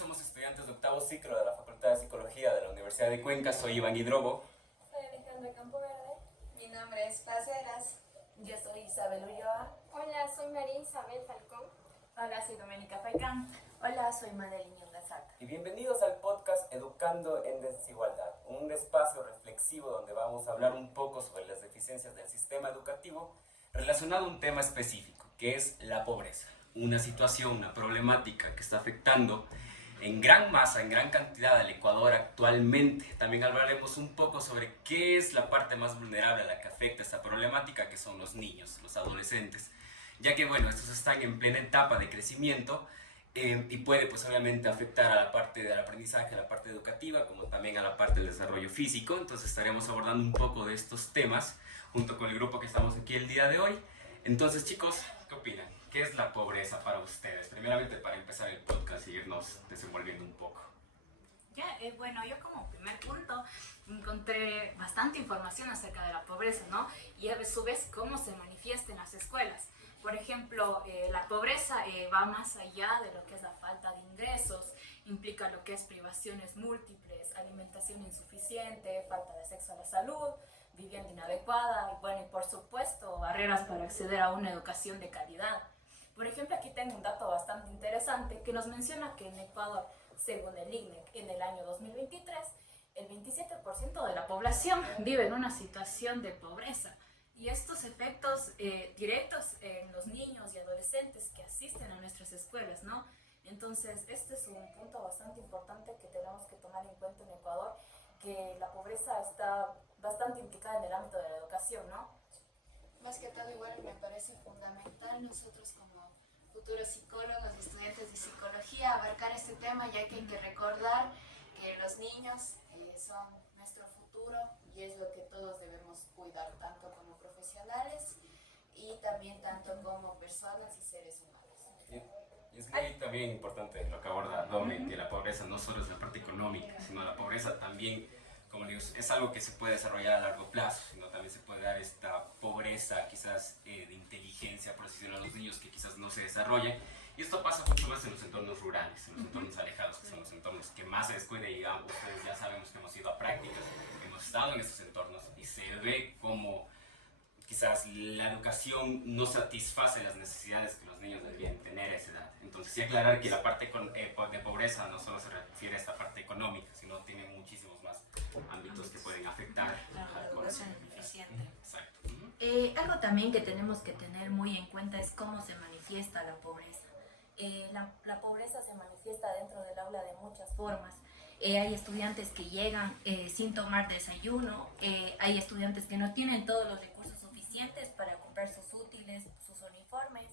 somos estudiantes de octavo ciclo de la Facultad de Psicología de la Universidad de Cuenca. Soy Iván Hidrobo. Soy Alejandra Campoverde. Mi nombre es Paz Heras. Yo soy Isabel Ulloa. Hola, soy María Isabel Falcón. Hola, soy Doménica Faicán. Hola, soy Madeline Yongasaka. Y bienvenidos al podcast Educando en Desigualdad, un espacio reflexivo donde vamos a hablar un poco sobre las deficiencias del sistema educativo relacionado a un tema específico, que es la pobreza. Una situación, una problemática que está afectando en gran masa, en gran cantidad al Ecuador actualmente. También hablaremos un poco sobre qué es la parte más vulnerable a la que afecta esta problemática, que son los niños, los adolescentes, ya que bueno, estos están en plena etapa de crecimiento y puede pues obviamente afectar a la parte del aprendizaje, a la parte educativa, como también a la parte del desarrollo físico. Entonces estaremos abordando un poco de estos temas junto con el grupo que estamos aquí el día de hoy. Entonces, chicos, ¿qué opinan? ¿Qué es la pobreza para ustedes? Primeramente, para empezar el podcast y irnos desenvolviendo un poco. Bueno, yo como primer punto encontré bastante información acerca de la pobreza, ¿no? Y a su vez cómo se manifiesta en las escuelas. Por ejemplo, la pobreza va más allá de lo que es la falta de ingresos, implica lo que es privaciones múltiples, alimentación insuficiente, falta de acceso a la salud, vivienda inadecuada y bueno, y por supuesto barreras para acceder a una educación de calidad. Por ejemplo, aquí tengo un dato bastante interesante que nos menciona que en Ecuador, según el INEC, en el año 2023, el 27% de la población vive en una situación de pobreza. Y estos efectos directos en los niños y adolescentes que asisten a nuestras escuelas, ¿no? Entonces, este es un punto bastante importante que tenemos que tomar en cuenta en Ecuador, que la pobreza está bastante implicada en el ámbito de la educación, ¿no? Más que todo, igual me parece fundamental nosotros como futuros psicólogos y estudiantes de psicología abarcar este tema, ya que hay que recordar que los niños son nuestro futuro y es lo que todos debemos cuidar, tanto como profesionales y también tanto como personas y seres humanos. Y es muy también importante lo que aborda Domi, que la pobreza no solo es la parte económica, sino la pobreza también, como digo, es algo que se puede desarrollar a largo plazo, sino también se puede dar esta pobreza quizás de inteligencia profesional a los niños que quizás no se desarrollan. Y esto pasa mucho más en los entornos rurales, en los entornos alejados, que son los entornos que más se descuida y ustedes ya sabemos que hemos ido a prácticas, hemos estado en esos entornos y se ve como quizás la educación no satisface las necesidades que los niños deberían tener a esa edad. Entonces, sí aclarar que la parte de pobreza no solo se refiere a esta parte económica, sino tiene muchísimos más ámbitos que pueden afectar la educación eficiente. Exacto. Algo también que tenemos que tener muy en cuenta es cómo se manifiesta la pobreza. La pobreza se manifiesta dentro del aula de muchas formas. Hay estudiantes que llegan sin tomar desayuno, hay estudiantes que no tienen todos los recursos suficientes para comprar sus útiles, sus uniformes,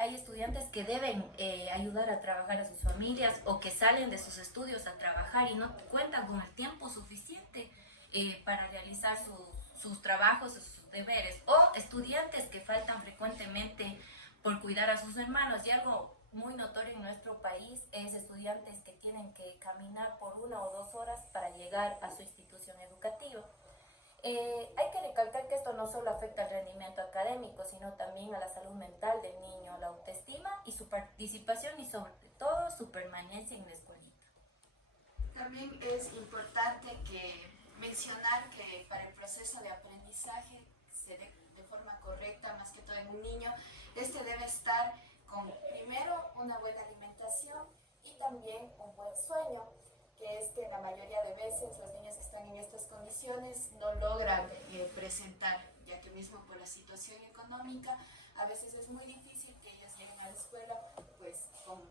hay estudiantes que deben ayudar a trabajar a sus familias o que salen de sus estudios a trabajar y no cuentan con el tiempo suficiente para realizar sus trabajos, sus deberes, o estudiantes que faltan frecuentemente por cuidar a sus hermanos. Y algo muy notorio en nuestro país es estudiantes que tienen que caminar por 1 o 2 horas para llegar a su institución educativa. Hay que recalcar que esto no solo afecta al rendimiento académico, sino también a la salud mental del niño, la autoestima y su participación y sobre todo su permanencia en la escuelita. También es importante mencionar que para el proceso de aprendizaje se dé de forma correcta, más que todo en un niño, este debe estar con primero una buena alimentación y también un buen sueño, que es que la mayoría de veces los niños que están en estas condiciones no logran presentar, ya que mismo por la situación económica a veces es muy difícil que ellos lleguen a la escuela pues con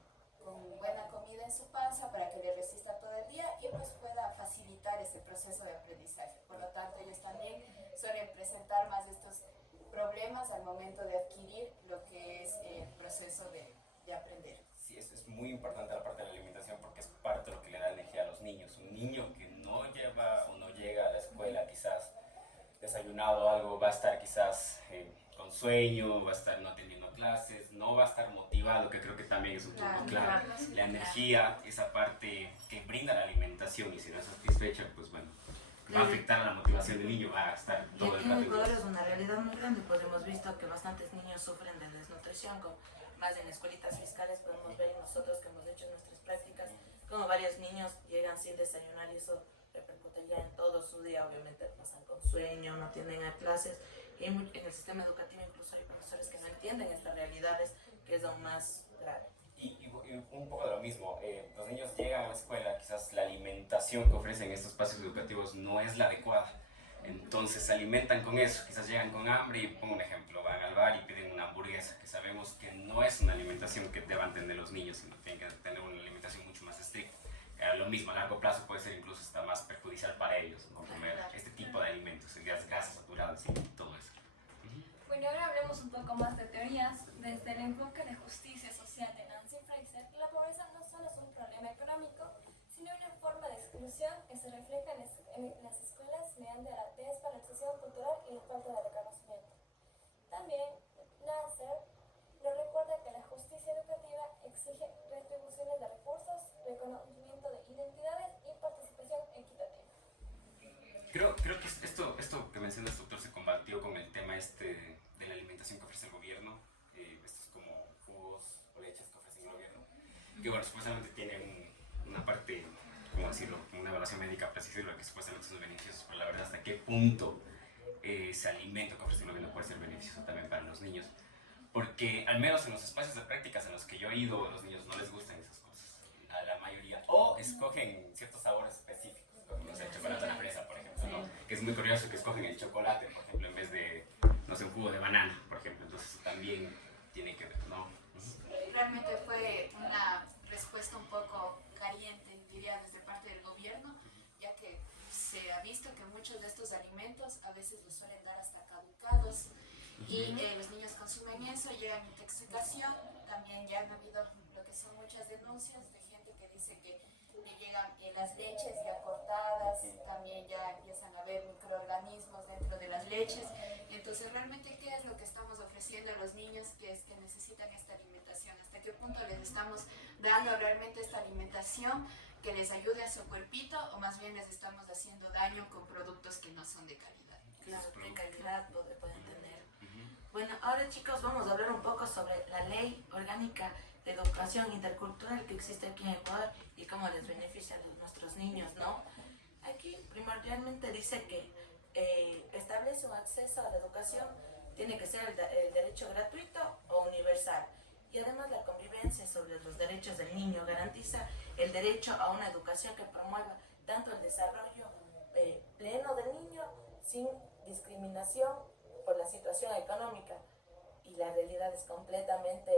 buena comida en su panza para que le resista todo el día y pues pueda facilitar ese proceso de aprendizaje. Por lo tanto, ellos también suelen presentar más estos problemas al momento de adquirir lo que es el proceso de aprender. Sí, es muy importante la parte de la alimentación porque es parte de lo que le da energía a los niños. Un niño que no lleva o no llega a la escuela quizás desayunado o algo va a estar quizás con sueño, va a estar no atendiendo clases, no va a estar motivado, que creo que también es un punto clave. La energía, esa parte que brinda la alimentación, y si no es satisfecha, pues bueno, va a afectar a la motivación del niño, va a estar todo el Y aquí en rato. Ecuador es una realidad muy grande, pues hemos visto que bastantes niños sufren de desnutrición, más en escuelitas fiscales podemos ver nosotros que hemos hecho nuestras prácticas, varios niños llegan sin desayunar y eso repercute ya en todo su día, obviamente pasan con sueño, no tienen a clases, y en el sistema educativo incluso hay profesores que no entienden estas realidades, que es aún más grave. Y un poco de lo mismo, los niños llegan a la escuela, quizás la alimentación que ofrecen estos espacios educativos no es la adecuada, entonces se alimentan con eso, quizás llegan con hambre y pongo un ejemplo, van al bar y piden una hamburguesa, que sabemos que no es una alimentación que deban tener los niños, sino tienen que tener una alimentación mucho más estricta. Lo mismo, a largo plazo puede ser incluso hasta más perjudicial para ellos, ¿no? Comer este tipo de alimentos, grasas saturadas y todo eso. Bueno, ahora hablemos un poco más de teorías. Desde el enfoque de justicia social de Nancy Fraser, la pobreza no solo es un problema económico, sino una forma de exclusión que se refleja en las escuelas mediante la desvalorización cultural y la falta de reconocimiento. También, Nasser nos recuerda que la justicia educativa exige retribuciones de recursos, reconocimiento de identidades y participación equitativa. Creo que esto que mencionas, doctor, se combatió con el tema de la alimentación que ofrece el gobierno, estos como jugos o leches que ofrece el gobierno, que bueno, supuestamente tienen una parte, ¿cómo decirlo?, una evaluación médica precisa de lo que supuestamente son beneficiosos, pero la verdad hasta qué punto ese alimento que ofrece el gobierno puede ser beneficioso también para los niños, porque al menos en los espacios de prácticas en los que yo he ido, a los niños no les gustan esas cosas, a la mayoría, o escogen ciertos sabores específicos, como no sé, el chocolate a la fresa, por ejemplo, ¿no? Que es muy curioso que escogen el chocolate, por ejemplo, en vez de, no sé, un jugo de banana, por ejemplo, entonces eso también tiene que ver, ¿no? Realmente fue una respuesta un poco caliente, diría, desde parte del gobierno, ya que se ha visto que muchos de estos alimentos a veces los suelen dar hasta caducados y los niños consumen eso, llegan a intoxicación. También ya han habido lo que son muchas denuncias de gente que dice que le llegan las leches ya cortadas, también ya empiezan a haber microorganismos dentro de las leches. Entonces, realmente, ¿qué es lo que estamos ofreciendo a los niños que es que necesitan esta alimentación? ¿Hasta qué punto les estamos dando realmente esta alimentación que les ayude a su cuerpito, o más bien les estamos haciendo daño con productos que no son de calidad? Claro, qué calidad pueden tener. Bueno, ahora chicos vamos a hablar un poco sobre la Ley Orgánica de Educación Intercultural que existe aquí en Ecuador y cómo les beneficia a nuestros niños, ¿no? Aquí primordialmente dice que establece un acceso a la educación, tiene que ser el derecho gratuito o universal. Y además la convivencia sobre los derechos del niño garantiza el derecho a una educación que promueva tanto el desarrollo pleno del niño sin discriminación por la situación económica. Y la realidad es completamente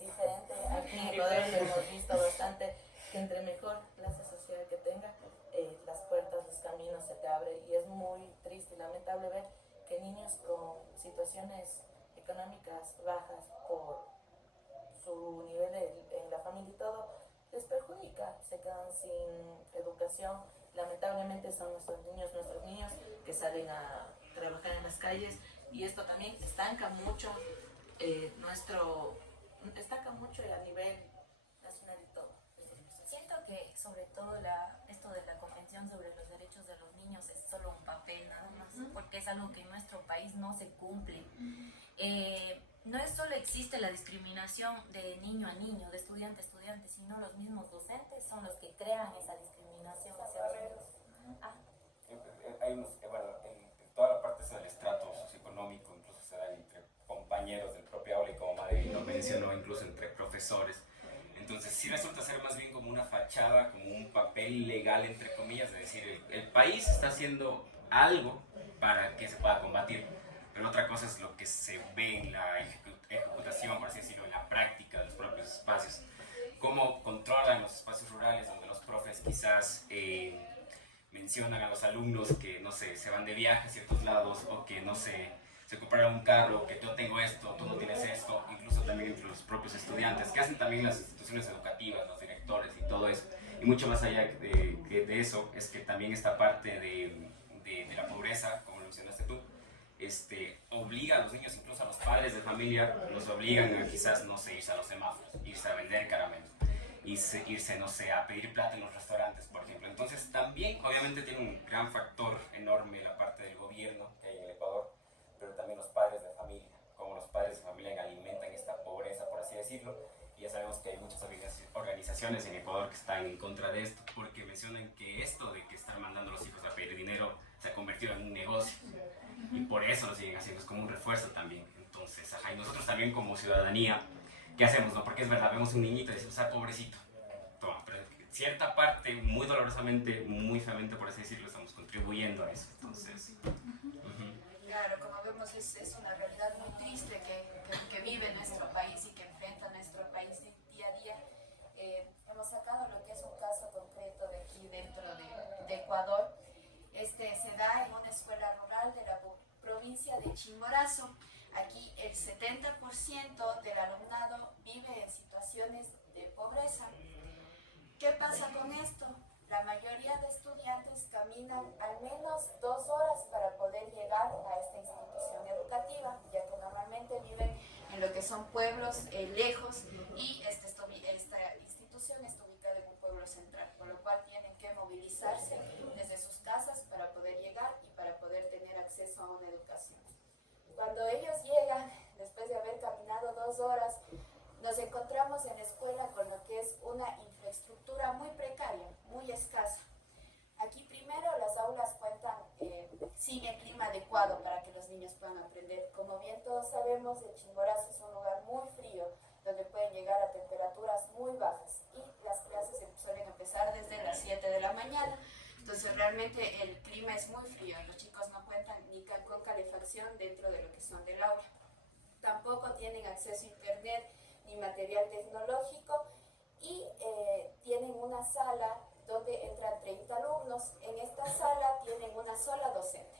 diferente. Aquí en Ecuador hemos visto bastante que entre mejor clase social que tenga, las puertas, los caminos se te abren, y es muy triste y lamentable ver que niños con situaciones económicas bajas por su nivel en la familia y todo, les perjudica, se quedan sin educación. Lamentablemente son nuestros niños que salen a trabajar en las calles, y esto también estanca mucho a nivel nacional y todo. Siento que sobre todo esto de la Convención sobre los Derechos de los Niños es solo un papel nada más, porque es algo que en nuestro país no se cumple. No es solo existe la discriminación de niño a niño, de estudiante a estudiante, sino los mismos docentes son los que crean esa discriminación hacia los niños. Toda la parte esa del estrato socioeconómico incluso se da entre compañeros del propio aula, y como Madre lo mencionó, incluso entre profesores. Entonces sí resulta ser más bien como una fachada, como un papel legal, entre comillas, de decir el país está haciendo algo para que se pueda combatir, pero otra cosa es lo que se ve en la ejecutación, por así decirlo, en la práctica de los propios espacios. Cómo controlan los espacios rurales donde los profes quizás mencionan a los alumnos que, no sé, se van de viaje a ciertos lados, o que, no sé, se compraron un carro, que yo tengo esto, tú no tienes esto, incluso también entre los propios estudiantes, que hacen también las instituciones educativas, los directores y todo eso. Y mucho más allá de eso, es que también esta parte de la pobreza, como lo mencionaste tú, obliga a los niños, incluso a los padres de familia, los obligan a quizás, no sé, irse a los semáforos, irse a vender caramelos, irse, no sé, a pedir plata en los restaurantes, por ejemplo. Entonces también, obviamente, tiene un gran factor enorme la parte del gobierno que hay en el Ecuador, pero también los padres de familia, como los padres de familia que alimentan esta pobreza, por así decirlo. Y ya sabemos que hay muchas organizaciones organizaciones en Ecuador que están en contra de esto, porque mencionan que esto de que estar mandando a los hijos a pedir dinero se ha convertido en un negocio y por eso lo siguen haciendo, es como un refuerzo también. Entonces, ajá, y nosotros también como ciudadanía, ¿qué hacemos? No? Porque es verdad, vemos un niñito y decimos, ah, pobrecito, toma, pero en cierta parte, muy dolorosamente, muy feamente, por así decirlo, estamos contribuyendo a eso. Entonces, Claro, como vemos es una realidad muy triste que vive nuestro país y que enfrenta nuestro país día a día. Hemos sacado lo que es un caso concreto de aquí dentro de Ecuador. Se da en una escuela rural de la provincia de Chimborazo. Aquí el 70% del alumnado vive en situaciones de pobreza. ¿Qué pasa con esto? La mayoría de estudiantes caminan al menos 2 horas para poder llegar a esta institución educativa, ya que normalmente viven en lo que son pueblos lejos y esta institución está ubicada en un pueblo central, por lo cual tienen que movilizarse desde sus casas para poder llegar y para poder tener acceso a una educación. Cuando ellos llegan, después de haber caminado 2 horas, nos encontramos en la escuela con lo que es una infraestructura muy precaria, muy escasa. Aquí primero las aulas cuentan sin el clima adecuado para que los niños puedan aprender. Como bien todos sabemos, el Chimborazo es un lugar muy frío, donde pueden llegar a temperaturas muy bajas y las clases suelen empezar desde las 7 de la mañana. Entonces realmente el clima es muy frío, los chicos no cuentan ni con calefacción dentro de lo que son del aula. Tampoco tienen acceso a internet ni material tecnológico y tienen una sala donde entran 30 alumnos. En esta sala tienen una sola docente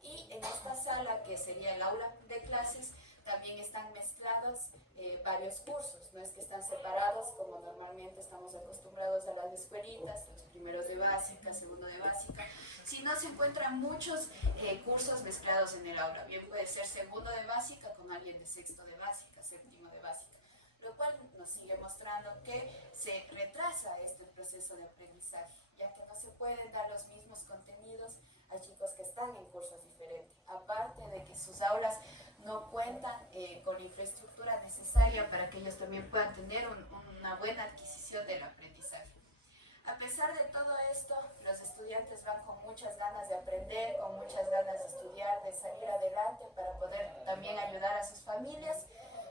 y en esta sala, que sería el aula de clases, también están mezclados varios cursos, no es que están separados como normalmente estamos acostumbrados a las escuelitas, los primeros de básica, segundo de básica, sino se encuentran muchos cursos mezclados en el aula. Bien puede ser segundo de básica con alguien de sexto de básica, séptimo de básica, lo cual nos sigue mostrando que se retrasa el proceso de aprendizaje, ya que no se pueden dar los mismos contenidos a chicos que están en cursos diferentes, aparte de que sus aulas no cuentan con la infraestructura necesaria para que ellos también puedan tener una buena adquisición del aprendizaje. A pesar de todo esto, los estudiantes van con muchas ganas de aprender, con muchas ganas de estudiar, de salir adelante para poder también ayudar a sus familias,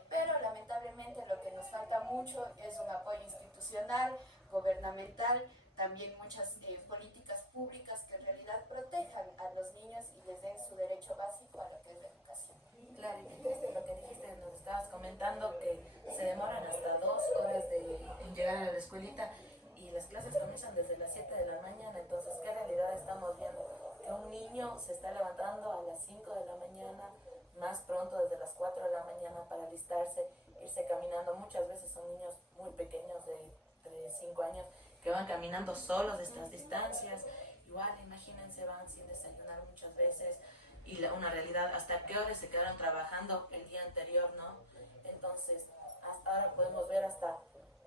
pero lamentablemente lo que nos falta mucho es un apoyo institucional, gubernamental, también muchas políticas públicas que en realidad protejan a los niños y les den su derecho básico a lo que es la educación. Claro, y qué triste lo que dijiste, nos estabas comentando que se demoran hasta 2 horas en llegar a la escuelita y las clases comienzan desde las 7 de la mañana, entonces ¿qué realidad estamos viendo? Que un niño se está levantando a las 5 de la mañana, más pronto desde las 4 de la mañana para alistarse, irse caminando. Muchas veces son niños muy pequeños de 5 años que van caminando solos estas distancias. Igual, imagínense, van sin desayunar muchas veces y una realidad, hasta qué horas se quedaron trabajando el día anterior, ¿no? Entonces, hasta ahora podemos ver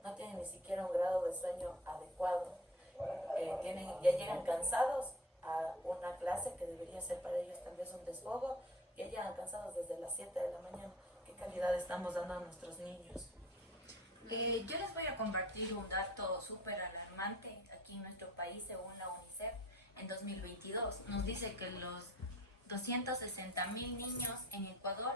no tienen ni siquiera un grado de sueño adecuado. Ya llegan cansados a una clase que debería ser para ellos tal vez un desfogo, ya llegan cansados desde las 7 de la mañana. ¿Qué calidad estamos dando a nuestros niños? Yo les voy a compartir un dato súper alarmante aquí en nuestro país, según la UNICEF, en 2022. Nos dice que los 260,000 niños en Ecuador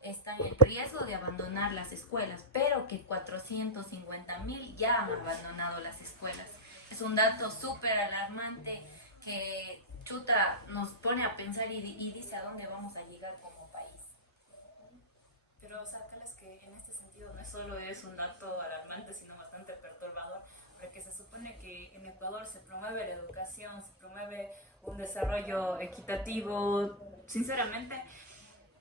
están en riesgo de abandonar las escuelas, pero que 450,000 ya han abandonado las escuelas. Es un dato súper alarmante que nos pone a pensar y dice a dónde vamos a llegar como país. Pero, o sea, tal es que en este sentido no solo es un dato alarmante, sino bastante perturbador, porque se supone que en Ecuador se promueve la educación, se promueve un desarrollo equitativo. Sinceramente,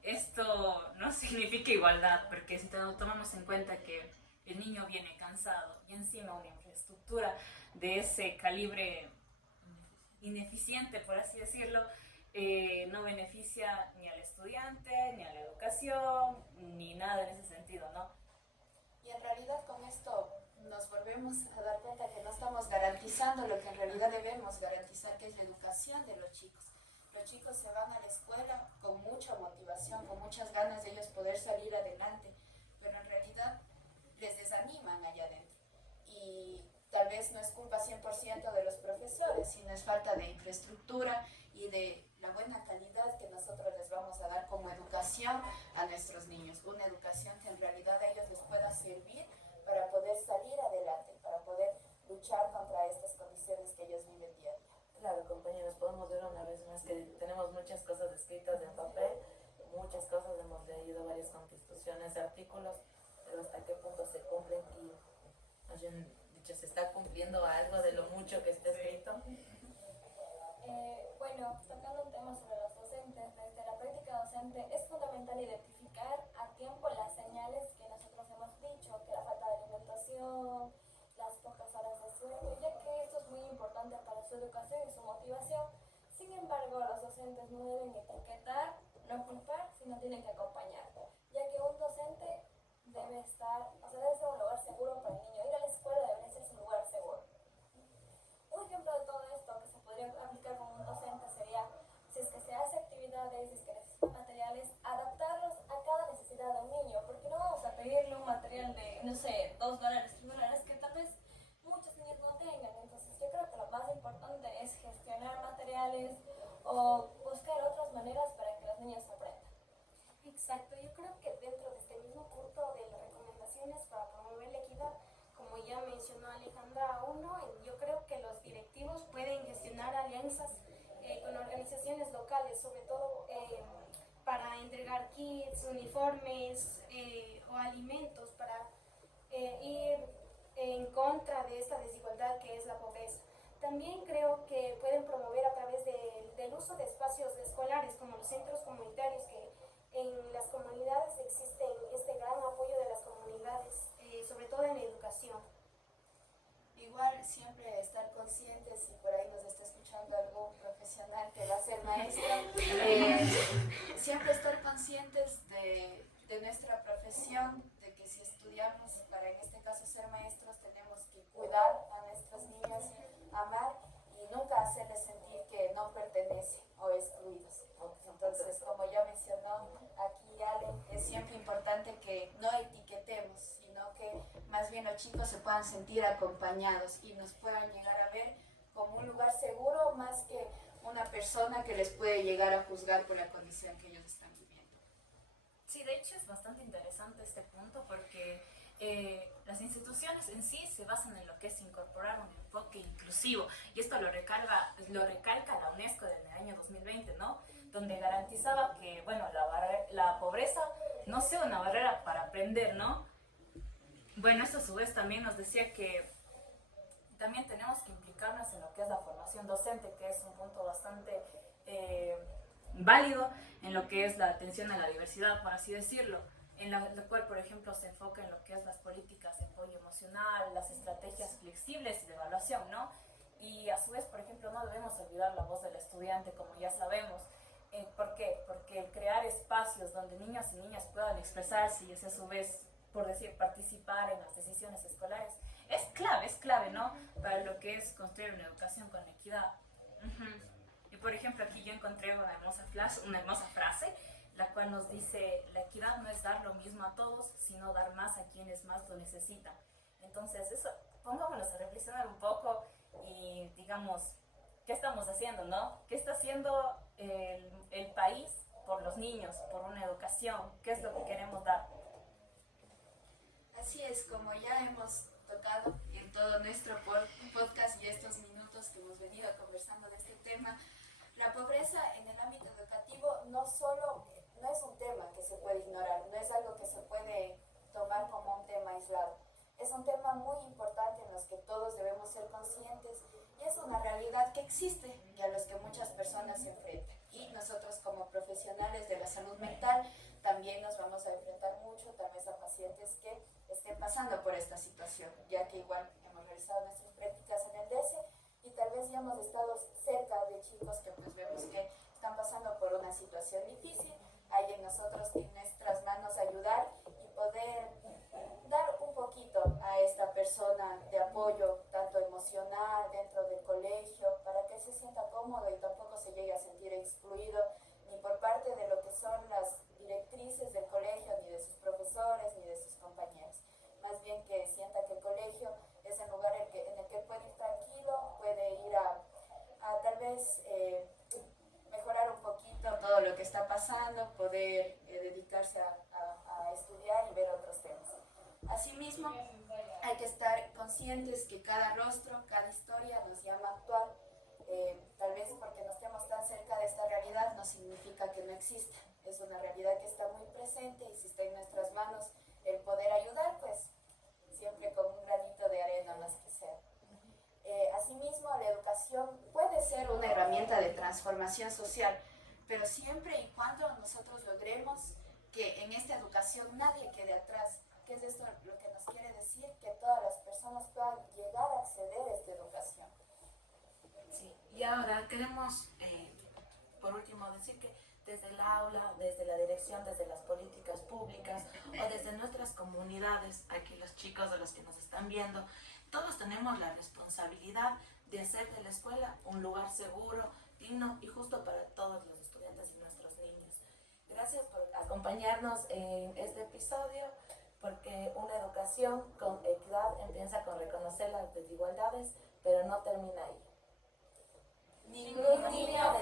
esto no significa igualdad, porque si tomamos en cuenta que el niño viene cansado y encima una infraestructura de ese calibre ineficiente, por así decirlo, no beneficia ni al estudiante, ni a la educación, ni nada en ese sentido, ¿no? Y en realidad con esto nos volvemos a dar cuenta que no estamos garantizando lo que en realidad debemos garantizar, que es la educación de los chicos. Los chicos se van a la escuela con mucha motivación, con muchas ganas de ellos poder salir adelante, pero en realidad les desaniman allá adentro. Y tal vez no es culpa 100% de los profesores, sino es falta de infraestructura y de la buena calidad que nosotros les vamos a dar como educación a nuestros niños. Una educación que en realidad a ellos les pueda servir para poder salir adelante, para poder luchar contra estas condiciones que ellos viven día a día. Claro, compañeros, podemos ver una vez más que tenemos muchas cosas escritas en papel, muchas cosas, hemos leído varias constituciones, artículos, pero hasta qué punto se cumplen y, más bien dicho, se está cumpliendo algo de lo mucho que está escrito. Bueno, tocando un tema sobre los docentes, desde la práctica docente es fundamental identificar a tiempo las señales que nosotros hemos dicho, que la falta de alimentación, las pocas horas de sueño, ya que esto es muy importante para su educación y su motivación. Sin embargo, los docentes no deben etiquetar, no culpar, sino tienen que acompañar, ya que un docente debe estar, debe ser un lugar seguro para el niño. Ir a la escuela debe ser un lugar seguro. Un ejemplo de todo esto que se podría aplicar con un docente sería, si es que se hace actividades, si es que necesita materiales, adaptarlos a cada necesidad de un niño, porque no vamos a pedirle un material de, no sé, $2, $3, que tal vez muchos niños no tengan. Entonces yo creo que lo más importante es gestionar materiales o buscar otras maneras para que los niños aprendan. Exacto, yo creo que dentro de este mismo punto de las recomendaciones para promover la equidad, como ya mencionó Alejandra, yo creo que los directivos pueden gestionar alianzas con organizaciones locales, sobre todo para entregar kits, uniformes o alimentos para ir en contra de esta desigualdad que es la pobreza. También creo que pueden promover a través del uso de espacios escolares como los centros comunitarios, que en las comunidades existe este gran apoyo de las comunidades, sobre todo en la educación. Igual siempre estar conscientes, si por ahí nos está escuchando algún profesional que va a ser maestro, siempre estar conscientes de nuestra profesión, de que si estudiamos para en este caso ser maestros tenemos que cuidar a nuestros niños, amar y nunca hacerles sentir que no pertenecen o excluidos. Entonces, como ya mencionó aquí Ale, es siempre importante que no etiquetemos, sino que más bien los chicos se puedan sentir acompañados y nos puedan llegar a ver como un lugar seguro más que una persona que les puede llegar a juzgar por la condición que ellos están viviendo. Sí, de hecho es bastante interesante este punto porque las instituciones en sí se basan en lo que es incorporar un enfoque inclusivo, y esto lo recalca la UNESCO en el año 2020, ¿no? Donde garantizaba que, bueno, la pobreza no sea una barrera para aprender, ¿no? Bueno, esto a su vez también nos decía que también tenemos que implicarnos en lo que es la formación docente, que es un punto bastante válido en lo que es la atención a la diversidad, por así decirlo, en la cual, por ejemplo, se enfoca en lo que es las políticas de apoyo emocional, las estrategias flexibles y de evaluación, ¿no? Y a su vez, por ejemplo, no debemos olvidar la voz del estudiante, como ya sabemos. ¿Por qué? Porque el crear espacios donde niños y niñas puedan expresarse y a su vez, por decir, participar en las decisiones escolares, es clave, ¿no? Para lo que es construir una educación con equidad. Y por ejemplo, aquí yo encontré una hermosa frase, la cual nos dice: la equidad no es dar lo mismo a todos, sino dar más a quienes más lo necesitan. Entonces, eso, pongámonos a reflexionar un poco y digamos, ¿qué estamos haciendo, no? ¿Qué está haciendo el país por los niños, por una educación? ¿Qué es lo que queremos dar? Así es, como ya hemos tocado en todo nuestro podcast y estos minutos que hemos venido conversando de este tema, la pobreza en el ámbito educativo no es un tema que se puede ignorar, no es algo que se puede tomar como un tema aislado. Es un tema muy importante en los que todos debemos ser conscientes y es una realidad que existe y a los que muchas personas se enfrentan. Y nosotros como profesionales de la salud mental también nos vamos a enfrentar mucho tal vez a pacientes que estén pasando por esta situación, ya que igual hemos realizado nuestras prácticas en el DESE y tal vez ya hemos estado cerca de chicos que pues vemos que están pasando por una situación difícil. Hay en nosotros, en nuestras manos, ayudar y poder dar un poquito a esta persona de apoyo, tanto emocional, dentro del colegio, para que se sienta cómodo y tampoco se llegue a sentir excluido, ni por parte de lo que son las directrices del colegio, ni de sus profesores, ni de sus compañeros. Más bien que sienta que el colegio es el lugar en el que es mejorar un poquito todo lo que está pasando, poder dedicarse a estudiar y ver otros temas. Asimismo, hay que estar conscientes que cada rostro, cada historia nos llama a actuar. Tal vez porque no estemos tan cerca de esta realidad no significa que no exista. Es una realidad que está muy presente y si está en nuestras manos el poder ayudar, pues siempre con un granito de arena más que sea. Asimismo, la educación puede ser una herramienta de transformación social, pero siempre y cuando nosotros logremos que en esta educación nadie quede atrás. ¿Qué es esto lo que nos quiere decir? Que todas las personas puedan llegar a acceder a esta educación. Sí, y ahora queremos, por último, decir que desde el aula, desde la dirección, desde las políticas públicas o desde nuestras comunidades, aquí los chicos de los que nos están viendo, todos tenemos la responsabilidad de hacer de la escuela un lugar seguro, digno y justo para todos los estudiantes y nuestros niños. Gracias por acompañarnos en este episodio, porque una educación con equidad empieza con reconocer las desigualdades, pero no termina ahí. Ningún niño